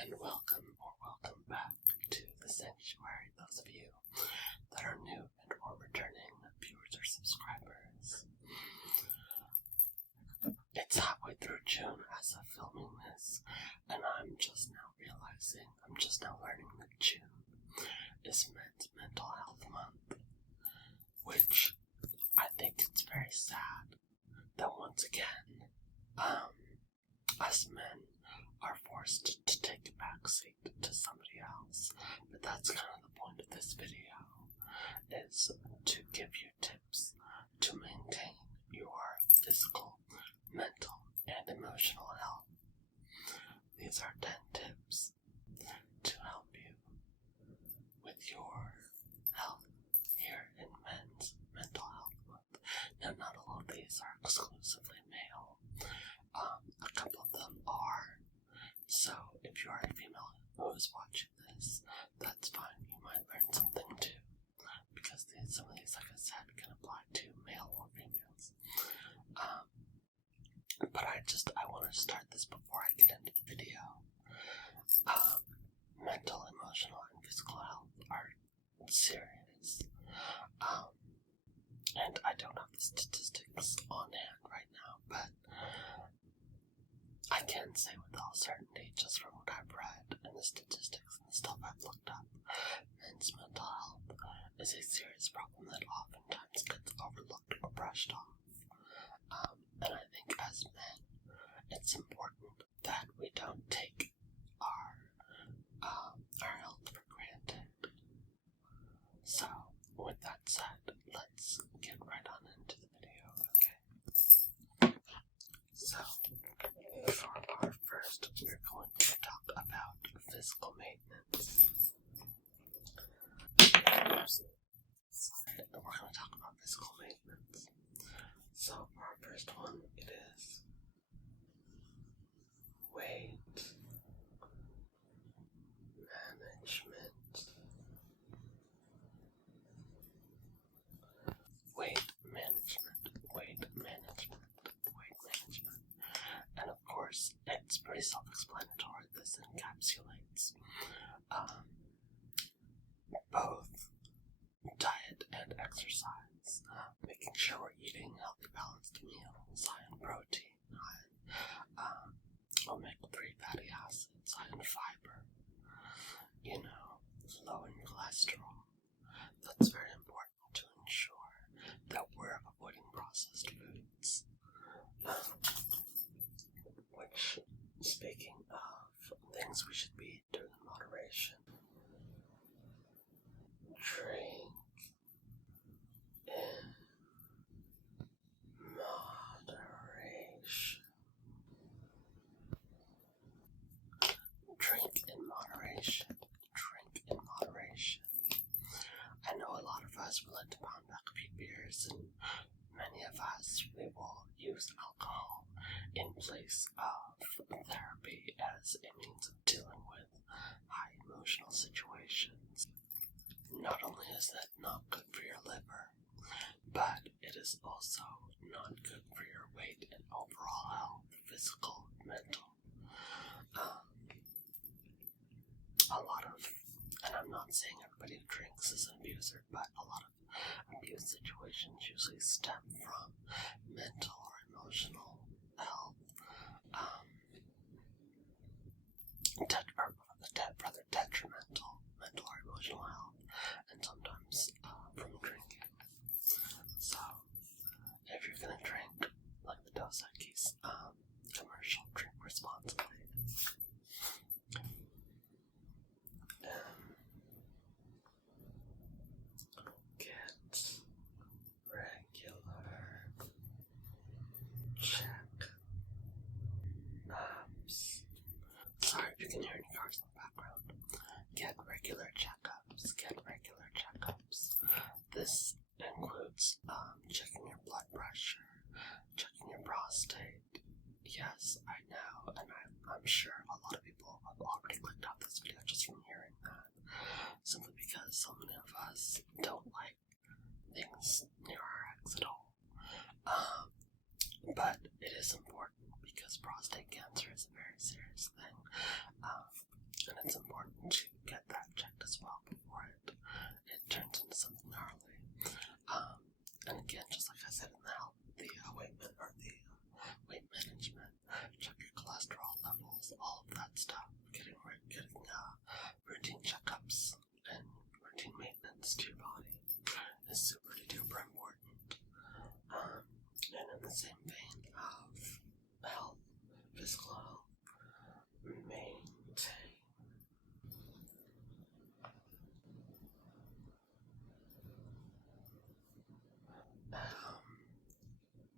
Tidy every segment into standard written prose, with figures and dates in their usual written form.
and welcome back to the sanctuary, those of you that are new and or returning viewers or subscribers. It's halfway through June as of filming this, and I'm just now learning that June is Men's Mental Health Month, which I think it's very sad that once again, us men are forced to take a backseat to somebody else. But that's kind of the point of this video, is to give you tips to maintain your physical, mental, and emotional health. These are 10 tips to help you with your health here in Men's Mental Health Month. Now, not all of these are exclusively male. A couple of them are. So, if you are a female who is watching this, that's fine. You might learn something too, because some of these, like I said, can apply to male or females. But I want to start this before I get into the video. Mental, emotional, and physical health are serious. And I don't have the statistics on hand right now, but I can say with all certainty, just from what I've read and the statistics and the stuff I've looked up, men's mental health is a serious problem that oftentimes gets overlooked or brushed off. And I think as men, it's important that we don't take our health for granted. So, with that said, let's get right on into the video, okay? So, for our first, we're going to talk about physical maintenance. We're going to talk about physical maintenance. So, for our first one, it is weight management. And of course, it's pretty self-explanatory. This encapsulates both diet and exercise, making sure we're eating healthy, balanced meals, high in protein, high in omega-3 fatty acids, high in fiber, low in cholesterol. That's very important to ensure that we're avoiding processed foods. Which, speaking of things we should be doing in moderation, drink in moderation. Drink in moderation. Drink in moderation. I know a lot of us will like to pound back a few beers, and many of us, we will use alcohol in place of therapy as a means of dealing with high emotional situations. Not only is that not good for your liver, but it is also not good for your weight and overall health, physical, mental. And I'm not saying everybody who drinks is an abuser, but a lot of abuse situations usually stem from mental or emotional health, rather detrimental mental or emotional health, and sometimes from drinking. So, if you're gonna drink, like the Dos Equis commercial, drink responsibly. Get regular checkups. Sorry if you can hear any cars in the background. Get regular checkups. This includes checking your blood pressure, checking your prostate. Yes, I know, and I'm sure a lot of people have already clicked off this video just from hearing that, simply because so many of us don't like things near our eggs at all. But it is important because prostate cancer is a very serious thing. it's important to get that checked as well before it turns into something gnarly. And again, just like I said in the weight management, check your cholesterol levels, all of that stuff. Getting routine checkups and routine maintenance to your body is super duper important. And in the same vein of health, physical health, maintain healthy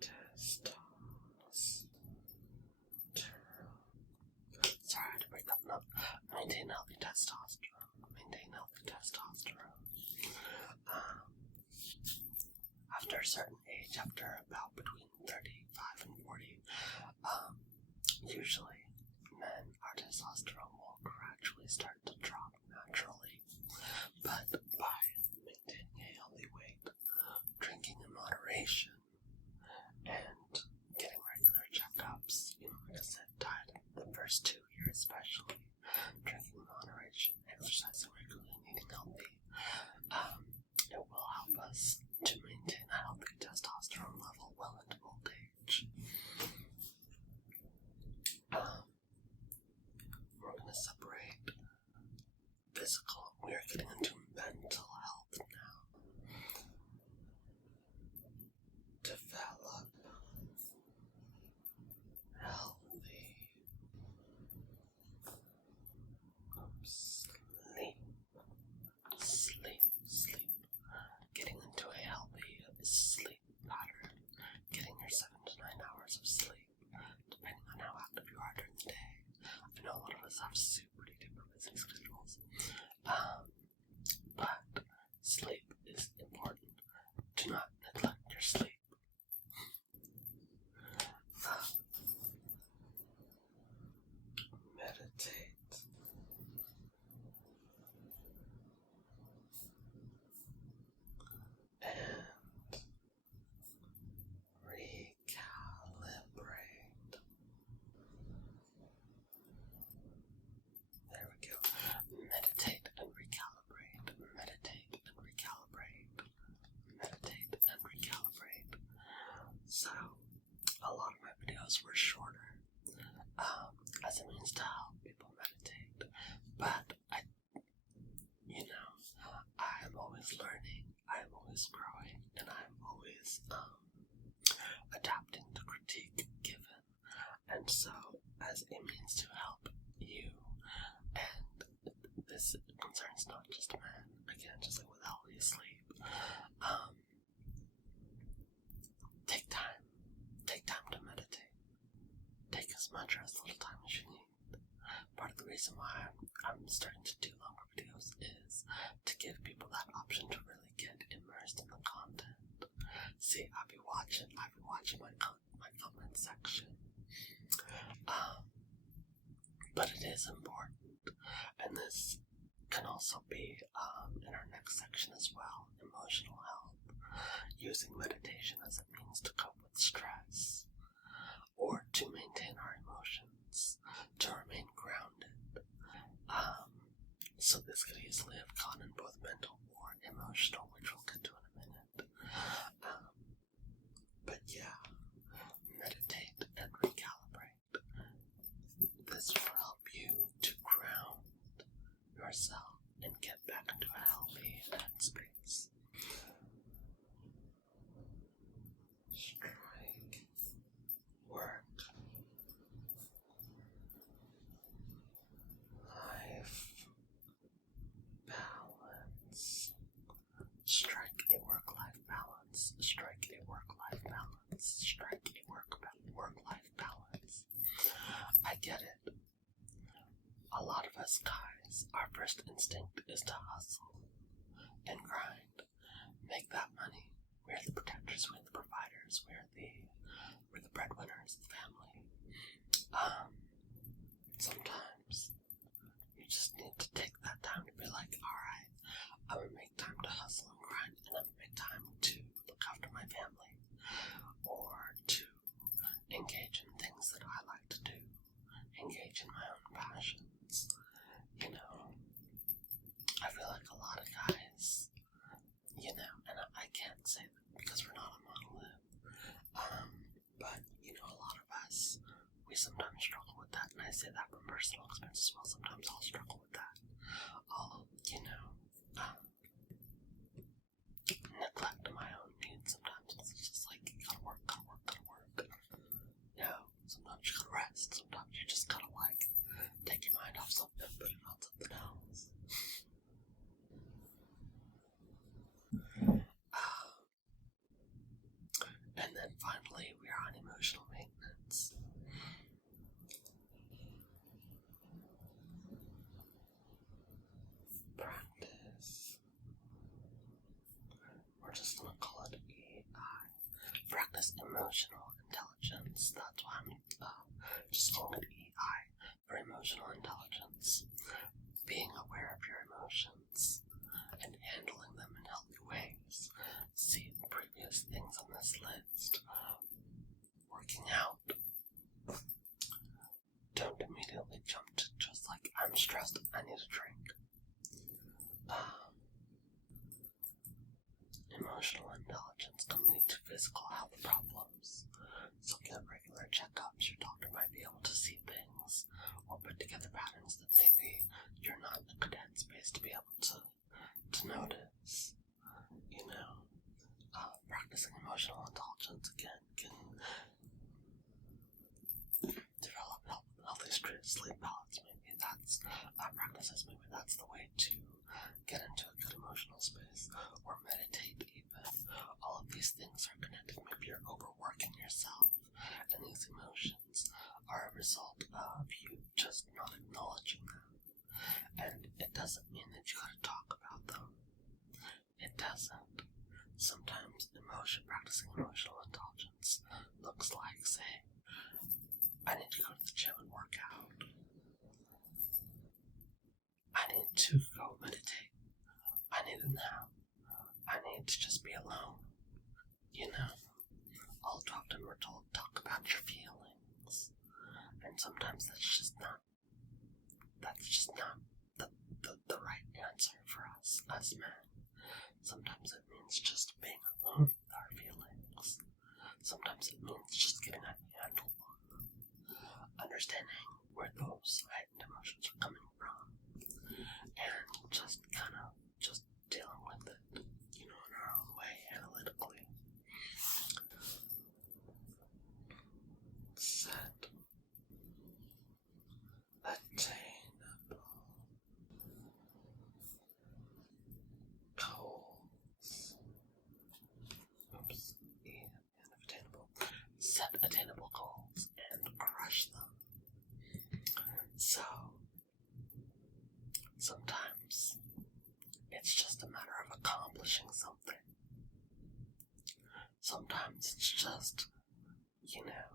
testosterone. Sorry, I had to break that one up. Maintain healthy testosterone. After a certain age, after about between 35 and 40, usually our testosterone will gradually start to drop naturally. But by maintaining a healthy weight, drinking in moderation, and getting regular checkups, like I said, diet the first 2 years especially, drinking in moderation, exercising regularly, and eating healthy, it will help us to maintain a healthy testosterone level well into old age. We're going to separate physical. We are getting into mental health now. Develop healthy sleep. Getting into a healthy sleep pattern. Getting your 7 to 9 hours of sleep, depending on how active you are during the day. I know a lot of us have super duper busy schedules, but sleep is important. Do not neglect your sleep. Meditate. And recalibrate. There we go. Meditate and recalibrate. Meditate and recalibrate. Meditate and recalibrate. So, a lot of my videos were shorter, as a means to help people meditate. But I'm always learning, I'm always growing, and I'm always adapting to critique given. And so, as a means to help you, and this concerns not just men, again, just like with healthy sleep, take time to meditate. Take as much or as little time as you need. Part of the reason why I'm starting to do longer videos is to give people that option to really get immersed in the content. See, I'll be watching my comment section. But it is important, and this can also be in our next section as well, emotional health, using meditation as a means to cope with stress, or to maintain our emotions, to remain grounded. So this could easily have gone in both mental or emotional, which we'll get to in a minute. But yeah, meditate and recalibrate. This will help you to ground yourself and get back into a healthy headspace. Strike, work, life, balance. Strike a work-life balance. Strike a work-life balance. Strike a work-life balance. I get it. A lot of us guys, our first instinct is to hustle and grind, make that money. We're the protectors, we're the providers, we're the breadwinners of the family. Sometimes you just need to take that time to be like, alright, I'm gonna make time to hustle and grind, and I'm gonna make time to look after my family. emotions. You know, I feel like a lot of guys, you know, and I can't say that because we're not a monolith, but, you know, a lot of us, we sometimes struggle with that, and I say that from personal experience as well. Sometimes I'll struggle with that. I'll, you know, neglect my own needs. Sometimes it's just like, you gotta work. No, sometimes you gotta rest. Sometimes you just gotta, like, take your mind off something and put it on something else. And then finally, we are on emotional maintenance. Practice. We're just gonna call it EI. Practice emotional intelligence. That's why I'm just calling it EI for emotional intelligence. Being aware of your emotions and handling them in healthy ways. See the previous things on this list. Working out. Don't immediately jump to just like, I'm stressed, I need a drink. Emotional intelligence can lead to physical health problems. So get regular checkups. Your doctor might be able to see things or put together patterns that maybe you're not in a good headspace to be able to notice. You know, practicing emotional intelligence again can develop healthy sleep balance. Maybe that's practices. Maybe that's the way to get into a good emotional space, or meditate even. All of these things are connected. Maybe you're overworking yourself, and these emotions are a result of you just not acknowledging them. And it doesn't mean that you gotta talk about them. It doesn't. Sometimes practicing emotional intelligence looks like, say, I need to go to the gym and work out. I need to go meditate. I need a nap. I need to just be alone. You know, all too often we're told, talk about your feelings. And sometimes that's just not the right answer for us as men. Sometimes it means just being alone with our feelings. Sometimes it means just getting a handle on them. Understanding where those heightened emotions are coming from. And just kind of just dealing with it, you know, in our own way, analytically. Set attainable goals. Oops, and attainable. Set attainable goals and crush them. So, sometimes it's just a matter of accomplishing something. Sometimes it's just, you know,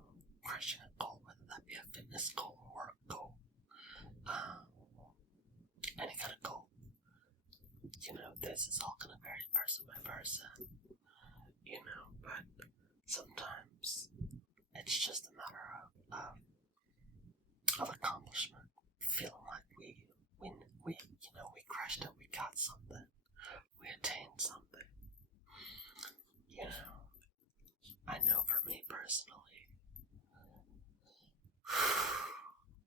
crushing a goal, whether that be a fitness goal or a goal. Any kind of goal. You know, this is all going to vary person by person. You know, but sometimes it's just a matter of accomplishment. Feeling like we crushed it, we got something. We attained something. You know, I know for me personally,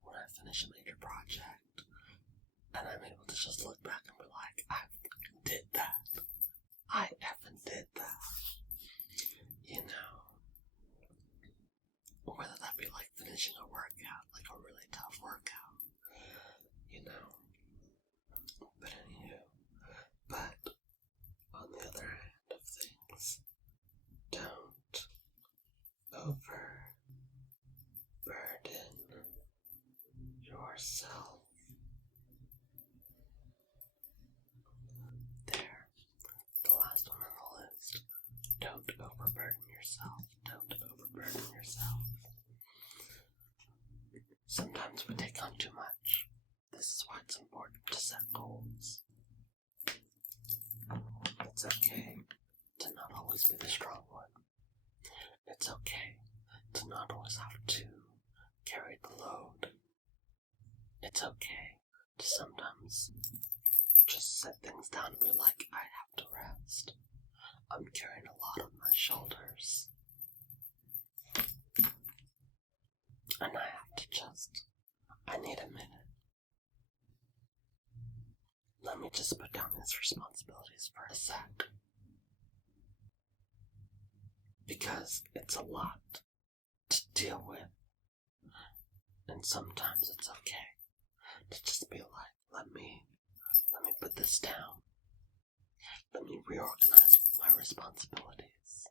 when I finish a major project, and I'm able to just look back and be like, I fucking did that. I effing did that. You know, whether that be like finishing a workout, like a really tough workout, you know. But anywho, but on the other hand of things, don't overburden yourself. There, the last one on the list. Don't overburden yourself. Don't overburden yourself. Sometimes we take on too much. This is why it's important to set goals. It's okay to not always be the strong one. It's okay to not always have to carry the load. it's okay to sometimes just set things down and be like, I have to rest. I'm carrying a lot on my shoulders. And I have to I need a minute. Let me just put down these responsibilities for a sec. Because it's a lot to deal with. And sometimes it's okay to just be like, let me put this down. Let me reorganize my responsibilities.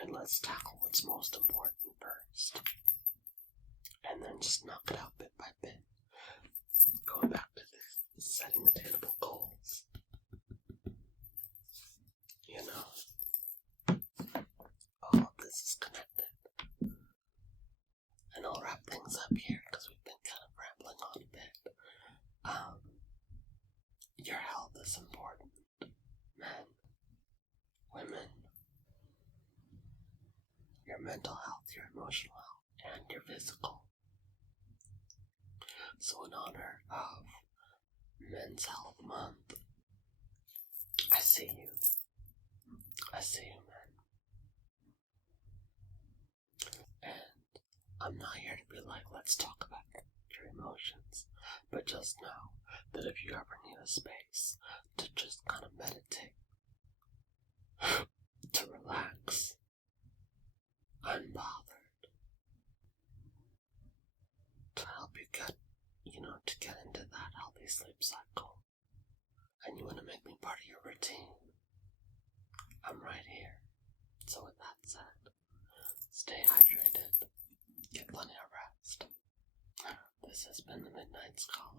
And let's tackle what's most important first. And then just knock it out bit by bit. Going back to this, setting attainable goals. You know, all of this is connected. And I'll wrap things up here because we've been kind of rambling on a bit. Your health is important. Men, women, your mental health, your emotional health, and your physical. So in honor of Men's Health Month, I see you. I see you, man. And I'm not here to be like, let's talk about your emotions. But just know that if you ever need a space to just kind of meditate, to relax, unbothered, to help you get, to get into that healthy sleep cycle, and you want to make me part of your routine, I'm right here. So with that said, stay hydrated, get plenty of rest. This has been the Midnight's Call.